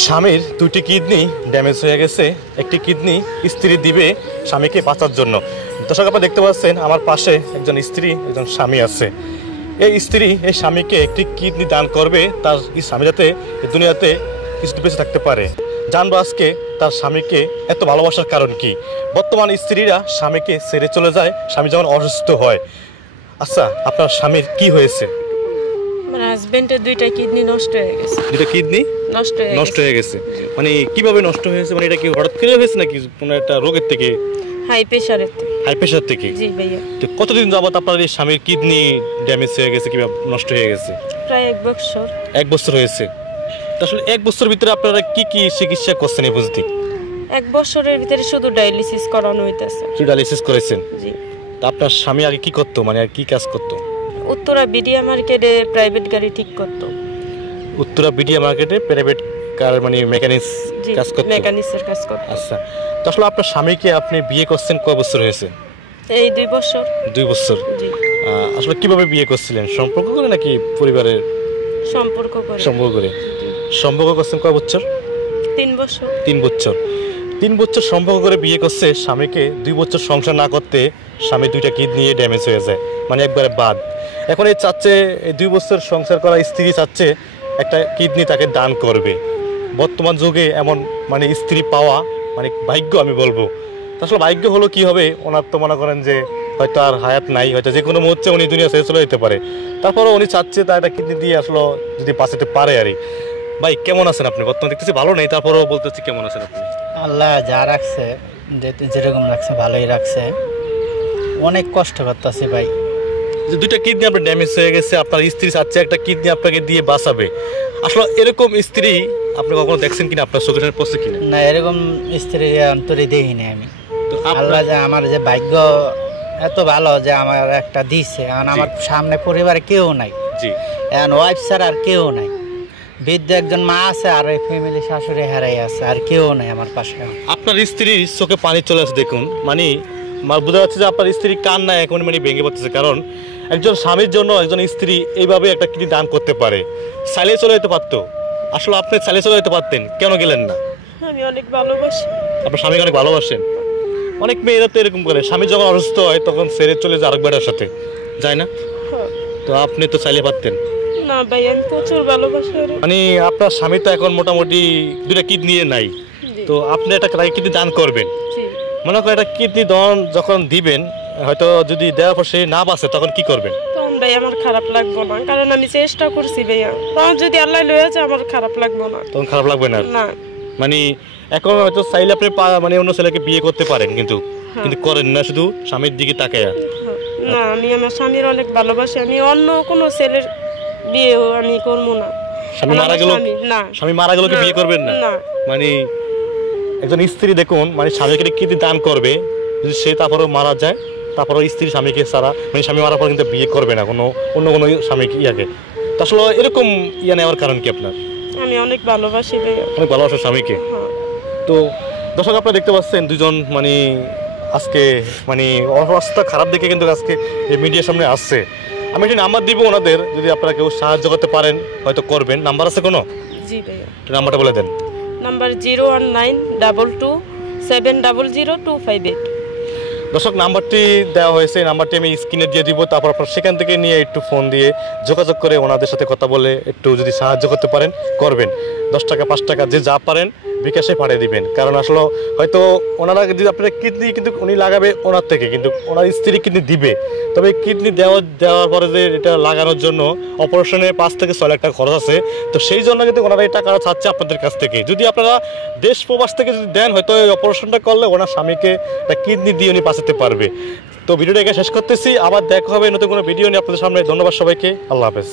স্বামীর দুটি kidney damage হয়ে গেছে, একটি কিডনি স্ত্রী দিবে স্বামীকে বাঁচার জন্য। দর্শক আপনারা দেখতে পাচ্ছেন আমার পাশে একজন স্ত্রী একজন স্বামী আছে। এই স্ত্রী এই স্বামীকে একটি কিডনি দান করবে তার এই স্বামী যাতে দুনিয়াতে কিছু বেঁচে থাকতে পারে। জানবো আজকে তার স্বামীকে এত ভালোবাসার কারণ কি। বর্তমান স্ত্রীরা স্বামীকে ছেড়ে চলে যায় স্বামী যখন অসুস্থ হয়। আচ্ছা, আপনার স্বামীর কি হয়েছে? আমার হাজবেন্ডের দুইটা কিডনি নষ্ট হয়ে গেছে। দুটো কিডনি নষ্ট হয়ে গেছে মানে কিভাবে নষ্ট হয়েছে? মানে এটা কি হঠাৎ করে হয়েছে নাকি কোনো একটা রোগের থেকে? হাই প্রেসার থেকে। জি ভাইয়া। তো কতদিন যাবত আপনার এই স্বামীর কিডনি ড্যামেজ হয়ে গেছে, কিভাবে নষ্ট হয়ে গেছে? প্রায় 1 বছর। 1 বছর হয়েছে। তো আসলে 1 বছর ভিতরে আপনারা কি কি চিকিৎসা করছেন এই বুঝতে? 1 বছরের ভিতরে শুধু ডায়ালিসিস করানো হইতাছে। শুধু ডায়ালিসিস করেছেন? জি। তো আপনার স্বামী আগে কি করতো, মানে আর কি কাজ করতো? উত্তরা বিডিয়া মার্কেটে প্রাইভেট গাড়ি ঠিক করতো। উত্তরা বিডিয়া মার্কেটে প্রাইভেট কার মানে মেকানিক্স কাজ করতো? মেকানিক্সের কাজ করতো। আচ্ছা, তো আসলে আপনার স্বামীকে আপনি বিয়ে করছেন কয় বছর হয়েছে? এই 2 বছর। 2 বছর। জি। আসলে কিভাবে বিয়ে করছিলেন, সম্পর্ক করে নাকি পরিবারের? সম্পর্ক করে। সম্পর্ক করছেন কয় বছর? 3 বছর। 3 বছর। 3 বছর সম্পর্ক করে বিয়ে করছে স্বামীকে। 2 বছর সংসার না করতে স্বামী দুইটা কিডনি ড্যামেজ হয়ে যায়, মানে একবারে বাদ। এখন এই চাচ্ছে, এই 2 বছর সংসার করা স্ত্রী চাচ্ছে একটা কিডনি তাকে দান করবে। বর্তমান যুগে এমন মানে স্ত্রী পাওয়া মানে ভাগ্য আমি বলবো। আসলে ভাগ্য হলো কি হবে, ওনার তো মনে করেন যে হয়তো আর হায়াত নাই, হয়তো যে কোনো মুহূর্তে উনি দুনিয়া ছেড়ে চলে যেতে পারে। তারপরে উনি চাচ্ছে তার একটা কিডনি দিয়ে আসলে যদি বাঁচাতে পারে আর। ভাই কেমন আছেন আপনি? বর্তমানে দেখতেছি ভালো নেই, তারপরেও বলতেছি কেমন আছেন আপনি? আল্লাহ যা রাখছে যেরকম রাখছে ভালোই রাখছে। অনেক কষ্ট করতেছি ভাই। যে দুইটা কিডনি আপনার ড্যামেজ হয়ে গেছে, আপনার স্ত্রী চাচ্ছে একটা কিডনি আপনাকে দিয়ে বাঁচাবে। আসলে এরকম স্ত্রী আপনি কখনো দেখছেন কিনা, আপনার চোখের সামনে পড়ছে কিনা? না, এরকম স্ত্রী অন্তরে দেখিনি আমি। তো আল্লাহ যে আমার যে ভাগ্য এত ভালো যে আমার একটা দিচ্ছে। এখন আমার সামনে পরিবারে কেউ নাই। জি। এখন ওয়াইফ ছাড়া আর কেউ নাই। বৃদ্ধ একজন মা আছে আর ওই ফ্যামিলি শাশুড়ি হারাই আছে, আর কেউ নাই আমার পাশে। আপনার স্ত্রীর চোখে পানি চলে আসে দেখুন, মানে বোঝা যাচ্ছে যে আপনার স্ত্রী কান্না এখন মানে ভেঙে পড়তেছে। কারণ একজন স্বামীর জন্য একজন স্ত্রী এইভাবে একটা কিডনি দান করতে পারে। চালিয়ে চলে যেতে পারতো। আসলে আপনি চালিয়ে চলে যেতে পারতেন, কেন গেলেন না? আমি অনেক ভালোবাসি। আপনার স্বামীকে অনেক ভালোবাসেন? অনেক মেয়েরা তো এরকম করে, স্বামী যখন অসুস্থ হয় তখন ছেড়ে চলে যায় আরেক বেটার সাথে, যায় না? তো আপনি তো চাইলে পারতেন। না ভাই, আমি প্রচুর ভালোবাসি। মানে আপনার স্বামী তো এখন মোটামুটি দুটা কিডনি নাই, তো আপনি একটা কিডনি দান করবেন। মনে করেন একটা কিডনি দান যখন দিবেন, হয়তো যদি দেওয়ার পর সে না বাঁচে তখন কি করবেন? তখন ভাই আমার খারাপ লাগবে না, কারণ আমি চেষ্টা করছি ভাইয়া। তখন যদি আল্লাহ লয়ে যায় আমার খারাপ লাগবে না। তখন খারাপ লাগবে না? না। মানে এখন হয়তো চাইলে আপনি মানে অন্য ছেলেকে বিয়ে করতে পারেন, কিন্তু করেন না, শুধু স্বামীর দিকে তাকায়। না, আমি আমার স্বামীর অনেক ভালোবাসি। আমি অন্য কোনো ছেলের বিয়েও আমি করবো না। স্বামী মারা গেল কি বিয়ে করবেন না? মানে একজন স্ত্রী দেখুন, মানে স্বামীকে কিডনি দান করবে, যদি সে তারপরেও মারা যায়, তারপরে স্ত্রী স্বামীকে ছাড়া, মানে স্বামী মারার পর কিন্তু বিয়ে করবে না অন্য কোনো স্বামীকে ইয়াকে। তো আসলে এরকম ইয়া নেওয়ার কারণ কি আপনার? আমি অনেক ভালোবাসি ভাইয়া। অনেক ভালোবাসো স্বামীকে। তো দর্শক আপনারা দেখতে পাচ্ছেন দুজন মানে আজকে মানে অবস্থা খারাপ দেখে কিন্তু আজকে এই মিডিয়ার সামনে আসছে। আমি একটি নাম্বার দিব ওনাদের, যদি আপনারা কেউ সাহায্য করতে পারেন হয়তো করবেন। নাম্বার আছে কোনো? জি ভাইয়া। নাম্বারটা বলে দেন। নাম্বার 01922700258। দর্শক নাম্বারটি দেওয়া হয়েছে, এই নাম্বারটি আমি স্ক্রিনে দিয়ে দিব। তারপর আপনার সেখান থেকে নিয়ে একটু ফোন দিয়ে যোগাযোগ করে ওনাদের সাথে কথা বলে একটু যদি সাহায্য করতে পারেন করবেন। 10 টাকা 5 টাকা যে যা পারেন বিকাশে পাঠিয়ে দিবেন। কারণ আসলে হয়তো ওনারা যদি আপনার কিডনি কিন্তু উনি লাগাবে ওনার থেকে, কিন্তু ওনার স্ত্রী কিডনি দিবে। তবে কিডনি দেওয়ার পরে যে এটা লাগানোর জন্য অপারেশনে 5 থেকে 6 লাখ টাকা খরচ আছে। তো সেই জন্য কিন্তু ওনারা এই টাকাটা চাচ্ছে আপনাদের কাছ থেকে। যদি আপনারা দেশ প্রবাস থেকে যদি দেন, হয়তো এই অপারেশনটা করলে ওনার স্বামীকে একটা কিডনি দিয়ে উনি বাঁচাতে পারবে। তো ভিডিওটা এখানে শেষ করতেছি, আবার দেখা হবে নতুন কোনো ভিডিও নিয়ে আপনাদের সামনে। ধন্যবাদ সবাইকে, আল্লাহ হাফেজ।